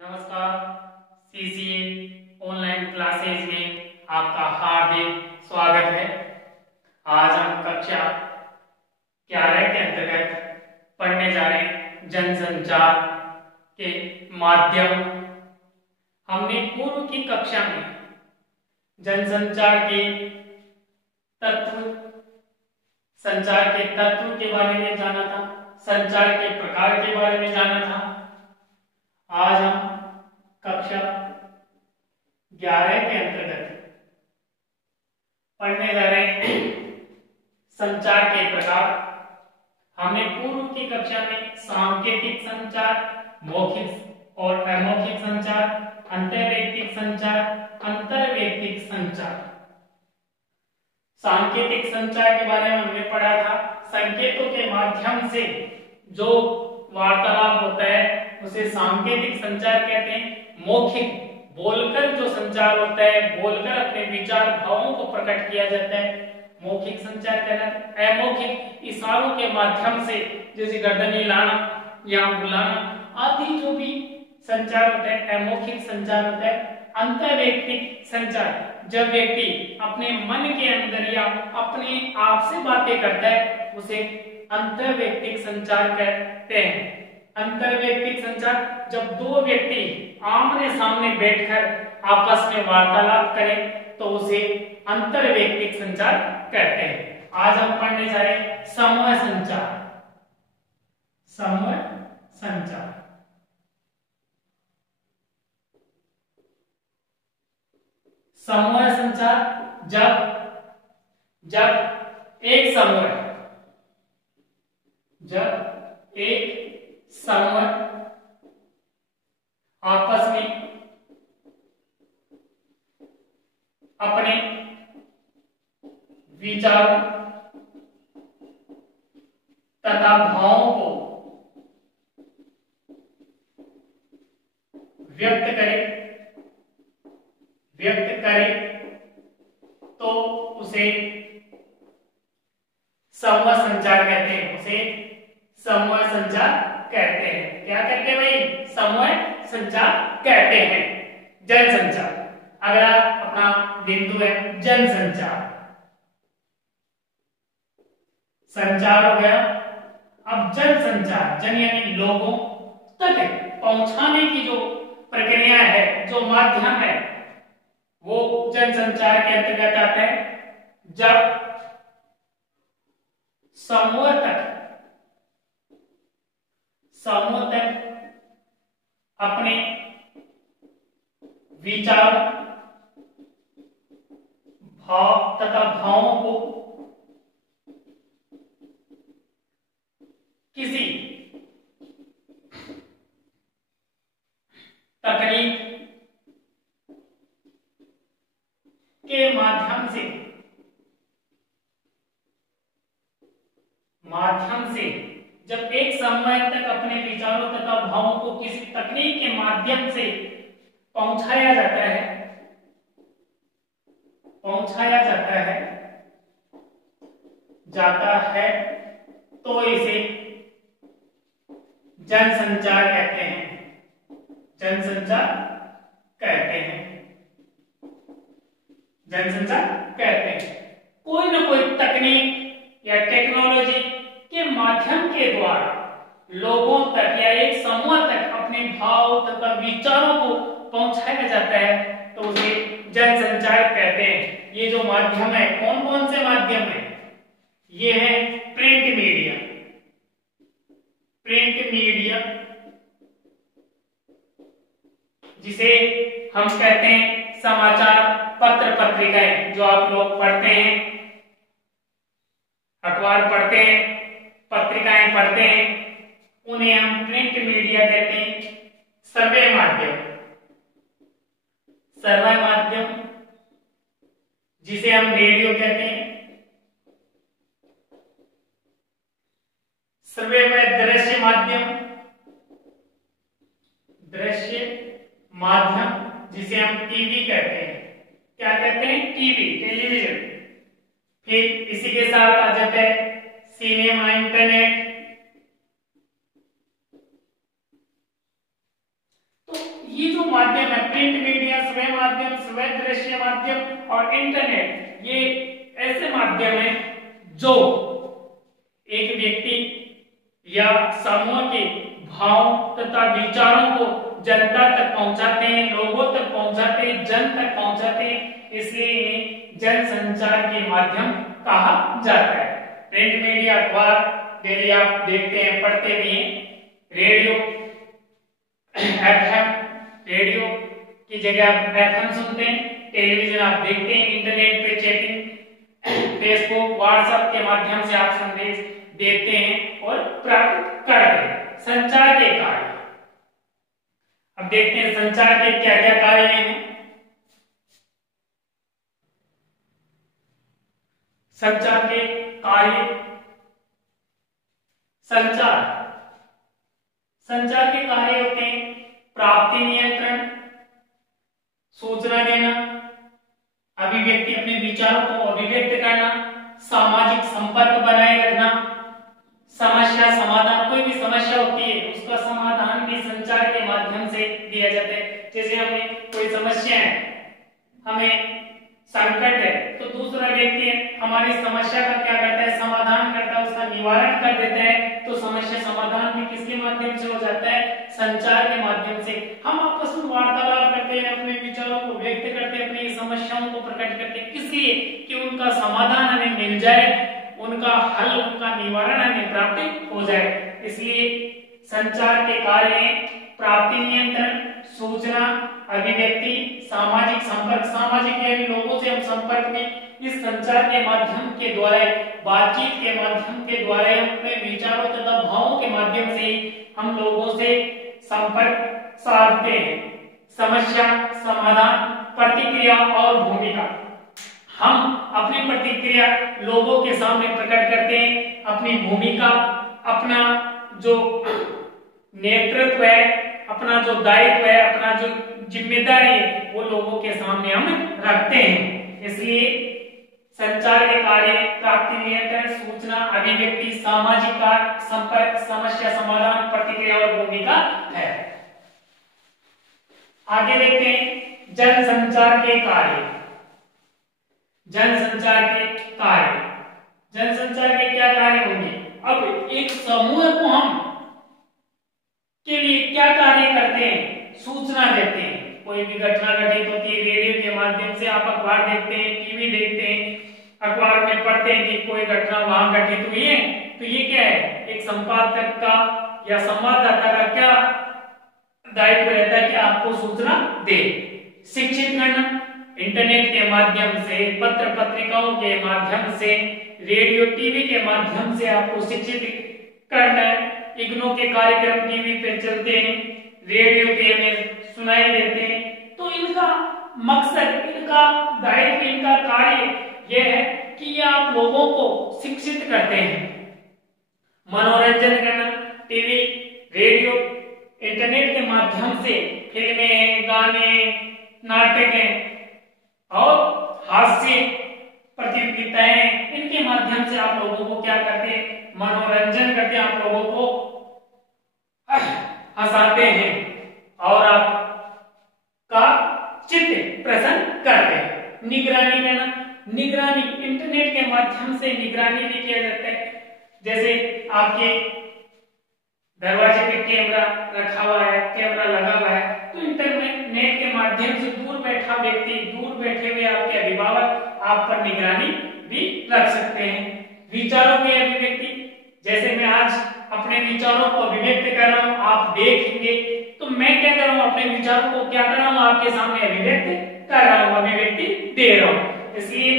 नमस्कार। CCA online classes में आपका हार्दिक स्वागत है। आज हम कक्षा 11 के अंतर्गत पढ़ने जा रहे हैं जनसंचार के माध्यम। हमने पूर्व की कक्षा में जनसंचार के तत्व, संचार के तत्व के बारे में जाना था, संचार के प्रकार के बारे में जाना था। आज हम कक्षा 11 के अंतर्गत पढ़ने जा रहे हैं संचार के प्रकार। हमने पूर्व की कक्षा में सांकेतिक संचार, मौखिक और अमौखिक संचार, अंतर्वैयक्तिक संचार, अंतर्वैयक्तिक संचार, सांकेतिक संचार के बारे में हमने पढ़ा था। संकेतों के माध्यम से जो वार्तालाप होता है उसे सांकेतिक संचार कहते हैं। मौखिक, बोलकर जो संचार होता है, बोलकर अपने विचार भावों को प्रकट किया जाता है, मौखिक संचार कहलाता है। अमौखिक, इशारों के माध्यम से जैसे गर्दन हिलाना या बुलाना आदि जो भी संचार होता है अमौखिक संचार होता है। अंतर्वैयक्तिक संचार, जब व्यक्ति अपने मन के अंदर या अपने आप से बातें करता है उसे अंतर्वैयक्तिक संचार कहते हैं। अंतर्वैयक्तिक संचार, जब दो व्यक्ति आमने सामने बैठकर आपस में वार्तालाप करें तो उसे अंतर्वैयक्तिक संचार कहते हैं। आज हम पढ़ने जा रहे हैं समूह संचार। समूह संचार, समूह संचार जब एक समूह आपस में अपने विचारों तथा भावों को व्यक्त करे तो उसे समूह संचार कहते हैं। उसे समूह संचार कहते हैं। क्या कहते हैं भाई? समूह संचार कहते हैं। जनसंचार, अगला अपना बिंदु है जनसंचार। संचार हो गया। अब जनसंचार, जन यानी लोगों तक पहुंचाने की जो प्रक्रिया है, जो माध्यम है, वो जनसंचार के अंतर्गत आता है। जब समूह तक अपने विचार, भाव तथा भावों को किसी तकनीक के माध्यम से जब एक समूह तक अपने विचारों तथा भावों को किसी तकनीक के माध्यम से पहुंचाया जाता है तो इसे जनसंचार कहते हैं। जनसंचार कहते हैं। कोई ना कोई तकनीक या टेक्नोलॉजी के माध्यम के द्वारा लोगों तक या एक समूह तक अपने भाव तथा विचारों को पहुंचाया जाता है तो उसे जनसंचार कहते हैं। ये जो माध्यम है, कौन कौन से माध्यम है? ये है प्रिंट मीडिया, जिसे हम कहते हैं समाचार पत्र पत्रिकाएं। जो आप लोग पढ़ते हैं, अखबार पढ़ते हैं, पत्रिकाएं पढ़ते हैं, उन्हें हम प्रिंट मीडिया कहते हैं। सर्वे माध्यम, जिसे हम रेडियो कहते हैं। सर्वे में दृश्य माध्यम, जिसे हम टीवी कहते हैं। क्या कहते हैं? TV, television. फिर इसी के साथ आ जाता है सिनेमा, इंटरनेट। तो व दृश्य माध्यम और इंटरनेट ये ऐसे माध्यम हैं जो एक व्यक्ति या समूह के भाव तथा विचारों को जनता तक पहुंचाते हैं, लोगों तक पहुंचाते हैं, जन तक पहुंचाते हैं, इसलिए इन्हें जनसंचार के माध्यम कहा जाता है। प्रिंट मीडिया, अखबार डेली आप देखते हैं, पढ़ते भी हैं, रेडियो एफएम, रेडियो की जगह आप एफएम सुनते हैं, टेलीविजन आप देखते हैं, इंटरनेट पे चैटिंग, फेसबुक, व्हाट्सएप के माध्यम से आप संदेश देते हैं और प्राप्त करते हैं। संचार के कार्य, अब देखते हैं संचार के क्या क्या कार्य हैं। संचार के कार्य, संचार के कार्य होते हैं प्राप्ति नियंत्रण, सूचना देना, अभिव्यक्ति, अपने विचारों को अभिव्यक्त करना, सामाजिक संपर्क बनाए रखना, समस्या समाधान, कोई भी समस्या होती है उसका समाधान भी संचार के माध्यम से दिया जाता है। जैसे हमें कोई समस्या है, हमें संकट है, तो दूसरा व्यक्ति हमारी समस्या का क्या करता है, समाधान करता है, उसका निवारण कर देता है, तो समस्या समाधान भी किसके माध्यम से हो जाता है, संचार के माध्यम से। हम आपस में वार्तालाप करते हैं, अपने विचारों को व्यक्त करते हैं, अपनी समस्याओं को प्रकट करते हैं, इसलिए कि उनका समाधान हमें मिल जाए, उनका हल, उनका निवारण हमें प्राप्त हो जाए। इसलिए संचार के कार्य हैं प्राप्ति नियंत्रण, सूचना, अभिव्यक्ति, सामाजिक संपर्क, सामाजिक यानी लोगों से हम संपर्क में इस संचार के माध्यम के द्वारा, बातचीत के माध्यम के द्वारा, अपने विचारों तथा भावों के माध्यम से हम लोगों से संपर्क साधते हैं। समस्या समाधान, प्रतिक्रिया और भूमिका, हम अपनी प्रतिक्रिया लोगों के सामने प्रकट करते हैं, अपनी भूमिका, अपना जो नेतृत्व है, अपना जो दायित्व है, अपना जो जिम्मेदारी है, वो लोगों के सामने हम रखते हैं। इसलिए संचार के कार्य प्राप्ति नियंत्रण, सूचना, अभिव्यक्ति, सामाजिक संपर्क, समस्या समाधान, प्रतिक्रिया और भूमिका है। आगे देखते हैं जनसंचार के कार्य। जनसंचार के कार्य, जनसंचार के क्या कार्य होंगे? अब एक समूह को हम के लिए क्या कार्य करते हैं? सूचना देते हैं। कोई भी घटना घटित होती है, रेडियो के माध्यम से आप अखबार देखते हैं, टीवी देखते हैं, अखबार में पढ़ते हैं कि कोई घटना वहां घटित हुई है, तो ये क्या है, एक संपादक का या संवाददाता का क्या दायित्व रहता है कि आपको सूचना दे। शिक्षित करना, इंटरनेट के माध्यम से, पत्र पत्रिकाओं के माध्यम से, रेडियो टीवी के माध्यम से आपको शिक्षित करना है। इग्नू के कार्यक्रम टीवी पे चलते हैं, रेडियो पे हमें सुनाई देते हैं, तो इनका मकसद, इनका दायित्व, इनका कार्य यह है कि आप लोगों को शिक्षित करते हैं। मनोरंजन करना, टीवी, रेडियो, इंटरनेट के माध्यम से फिल्में, गाने, नाटक और हास्य प्रतियोगिताएं, इनके माध्यम से आप लोगों को क्या करते हैं, मनोरंजन करते हैं, आप लोगों को हंसाते हैं और आपका चित्त प्रसन्न करते हैं। निगरानी करना, निगरानी, इंटरनेट के माध्यम से निगरानी भी किया जाता है। जैसे आपके दरवाजे पे कैमरा रखा हुआ है, कैमरा लगा हुआ है, तो इंटरनेट के माध्यम से दूर बैठा व्यक्ति, दूर बैठे हुए आपके अभिभावक आप पर निगरानी भी रख सकते हैं। विचारों की अभिव्यक्ति, जैसे मैं आज अपने विचारों को अभिव्यक्त कर रहा हूं, आप देखेंगे तो मैं क्या कर रहा हूं, अपने विचारों को क्या कर रहा हूं, आपके सामने अभिव्यक्त कर रहा हूं, अभिव्यक्ति दे रहा हूं। इसलिए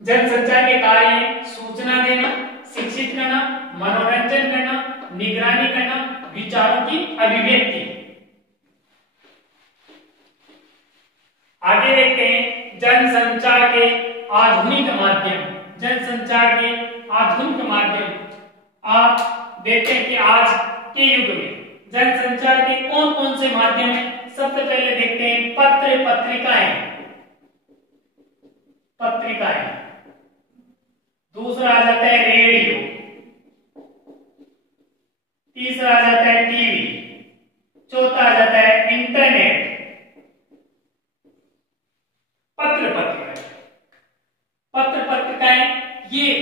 जनसंचार के कार्य सूचना देना, शिक्षित करना, मनोरंजन करना, निगरानी करना, विचारों की अभिव्यक्ति। आगे देखते हैं जनसंचार के आधुनिक माध्यम। जनसंचार के आधुनिक माध्यम, आप देखते हैं कि आज के युग में जनसंचार के कौन कौन से माध्यम हैं। सबसे पहले देखते हैं पत्र पत्रिकाएं, पत्रिकाएं। दूसरा आ जाता है रेडियो, तीसरा आ जाता है टीवी, चौथा आ जाता है इंटरनेट, पत्र पत्रिका। पत्र पत्रिकाएं ये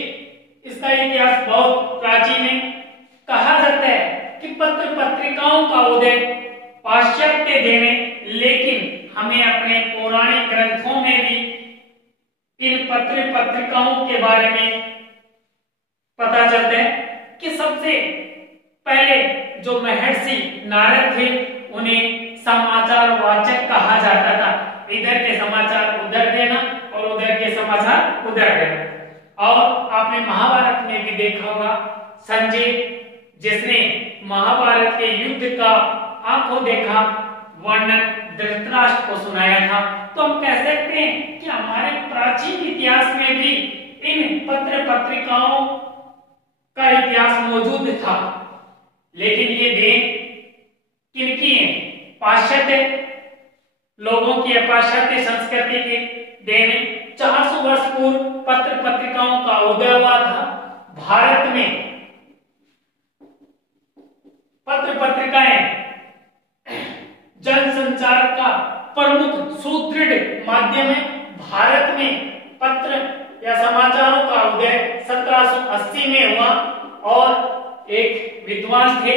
इसका इतिहास बहुत प्राचीन है। कहा जाता है कि पत्र पत्रिकाओं का उदय पाश्चात्य देश में, लेकिन हमें अपने पौराणिक ग्रंथों में भी इन पत्र पत्रिकाओं के बारे में पता चलता है कि सबसे पहले जो महर्षि नारद थे उन्हें समाचार वाचक कहा जाता था। इधर के समाचार उधर देना और उधर के समाचार उधर देना। और आपने महाभारत में भी देखा होगा, संजय जिसने महाभारत के युद्ध का आंखों देखा वर्णन धृतराष्ट्र को सुनाया था। तो हम कह सकते हैं कि हमारे प्राचीन इतिहास में भी इन पत्र पत्रिकाओं का इतिहास मौजूद था। लेकिन ये देन किनकी है? पाश्चात्य लोगों की, पाश्चात्य संस्कृति के देन। 400 वर्ष पूर्व पत्र पत्रिकाओं का उदय हुआ था। भारत में पत्र पत्रिकाएं जनसंचार का प्रमुख सुदृढ़ माध्यम है। भारत में पत्र या समाचारों का उदय 1780 में हुआ और एक विद्वान थे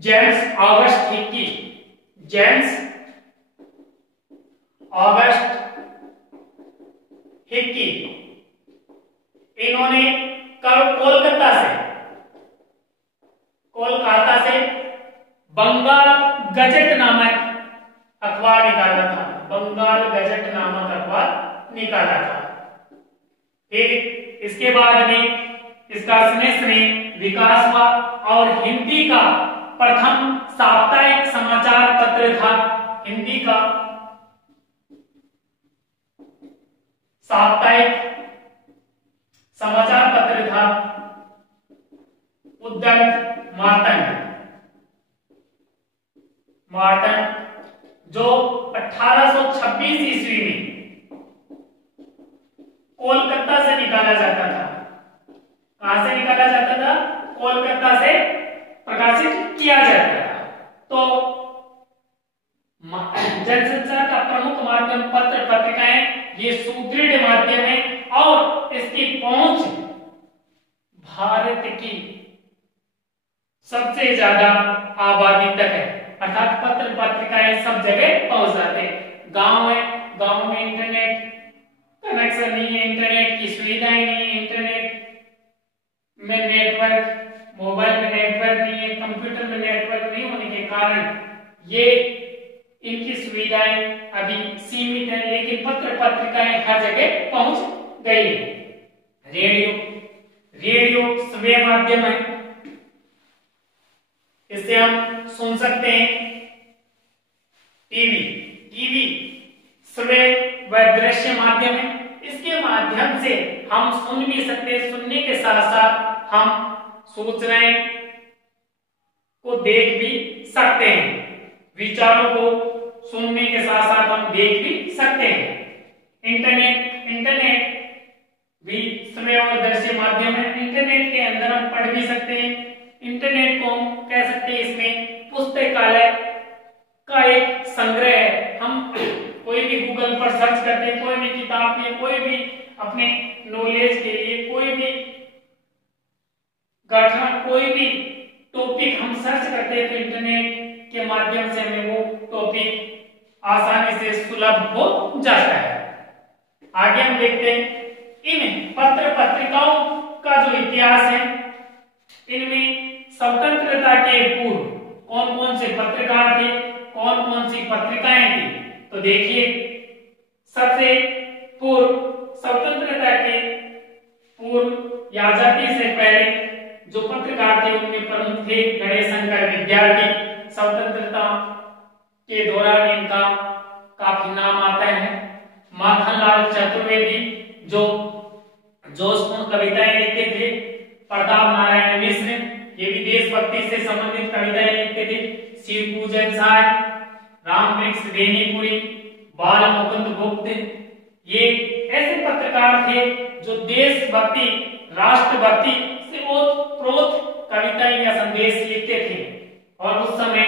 James August Hickey. James August Hickey, इन्होंने कोलकाता से बंगाल गजट नामक अखबार निकाला था। बंगाल गजट नामक अखबार निकाला था। फिर इसके बाद में इसका स्नेह विकास हुआ और हिंदी का प्रथम साप्ताहिक समाचार पत्र था। हिंदी का साप्ताहिक समाचार पत्र था उद्दंड मार्तंड, जो 1826 ईस्वी में कोलकाता से निकाला जाता था। कहां से निकाला जाता था? कोलकाता से प्रकाशित किया जाता था। तो जनसंचार का प्रमुख माध्यम पत्र पत्रिकाएं ये सुदृढ़ माध्यम है और इसकी पहुंच भारत की सबसे ज्यादा आबादी तक है। अर्थात पत्र पत्रिकाएं सब जगह पहुंच जाते हैं। गांव है, गांव में इंटरनेट कनेक्शन नहीं है, इंटरनेट की सुविधाएं नहीं है, इंटरनेट में नेटवर्क, मोबाइल में नेटवर्क नहीं है, कंप्यूटर में नेटवर्क नहीं होने के कारण ये इनकी सुविधाएं अभी सीमित है। लेकिन पत्र पत्रिकाएं हर जगह पहुंच गई है। रेडियो स्वयं माध्यम है, इससे हम सुन सकते हैं। टीवी स्वयं व दृश्य माध्यम है, इसके माध्यम से हम सुन भी सकते हैं। सुनने के साथ साथ हम सूचनाएं को देख भी सकते हैं। विचारों को सुनने के साथ साथ हम देख भी सकते हैं। इंटरनेट भी स्वयं और दृश्य माध्यम है। इंटरनेट के अंदर हम पढ़ भी सकते हैं। इंटरनेट को हम कह सकते हैं इसमें पुस्तकालय का एक संग्रह है। हम कोई भी गूगल पर सर्च करते हैं, कोई भी किताब में, कोई भी अपने नॉलेज के लिए कोई भी घटना, कोई भी टॉपिक हम सर्च करते हैं तो इंटरनेट के माध्यम से हमें वो टॉपिक आसानी से सुलभ हो जाता है। आगे हम देखते हैं इन पत्र पत्रिकाओं का जो इतिहास है, इनमें स्वतंत्रता के पूर्व कौन कौन से पत्रकार थे, कौन कौन सी पत्रिकाएं थी। तो देखिए, सबसे पूर्व स्वतंत्रता के पूर्व या आजादी से पहले जो पत्रकार थे उनमें प्रमुख थे गणेश शंकर विद्यार्थी। स्वतंत्रता के दौरान इनका काफी नाम आता है। माखनलाल चतुर्वेदी जो जोशपूर्ण कविताएं लिखते थे। प्रताप नारायण मिश्र ये भी देशभक्ति से संबंधित कविताएं लिखते थे। शिव पूजन साय, रामवृक्ष बेनीपुरी, बाल मुकुंद गुप्त, ये ऐसे पत्रकार थे जो देशभक्ति, राष्ट्रभक्ति से ओतप्रोत कविताएं या संदेश लिखते थे। और उस समय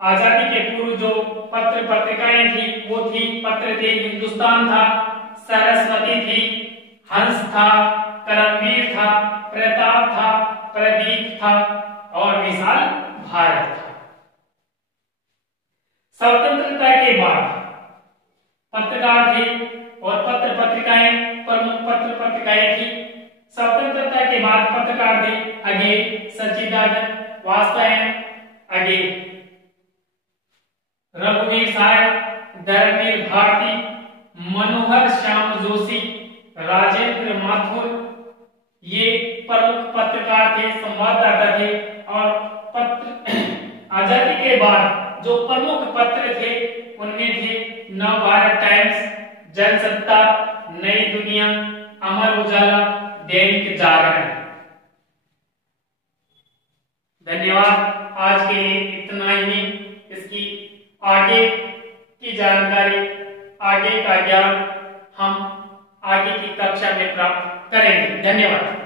आजादी के पूर्व जो पत्र पत्रिकाएं थी वो थी पत्र थे, हिंदुस्तान था, सरस्वती थी, हंस था, करमवीर था, प्रताप था, प्रदीप था और विशाल भारत था। स्वतंत्रता के बाद पत्रकार थे और पत्र पत्रिकाएं, प्रमुख पत्र पत्रिकाएं थी। स्वतंत्रता के बाद पत्रकार थे आगे सच्चिदानंद वात्स्यायन, आगे रघुवीर सहाय, धर्मवीर भारती, मनोहर श्याम जोशी, राजेंद्र माथुर, ये प्रमुख पत्रकार थे, संवाददाता थे। और पत्र आजादी के बाद जो प्रमुख पत्र थे उनमें थे नवभारत टाइम्स, जनसत्ता, नई दुनिया, अमर उजाला, दैनिक जागरण। धन्यवाद। आज के लिए इतना ही। इसकी आगे की जानकारी, आगे का ज्ञान हम आगे की कक्षा में प्राप्त करेंगे। धन्यवाद।